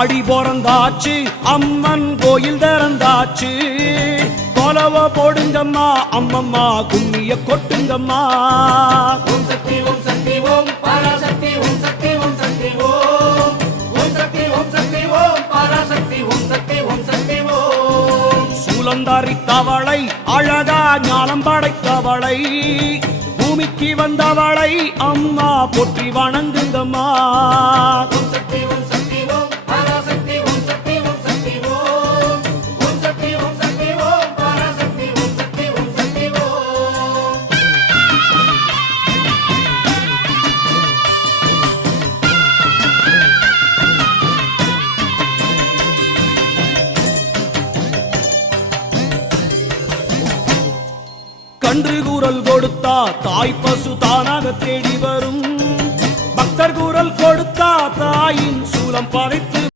ஆடி பிறந்தாச்சு அம்மன் கோயில் திறந்தாச்சு கொலவ போடுங்கம்மா அம்மம்மா கும்மிய கொட்டுங்கம்மா சூலந்தாரி தவளை அழகா ஞானம் படைத்தவளை பூமிக்கு வந்தவளை அம்மா போற்றி வணங்குங்கம்மா கன்று குரல் கொடுத்தா தாய் பசு தானாக தேடி வரும் பக்தர் குரல் கொடுத்தா தாயின் சூலம் பதைத்து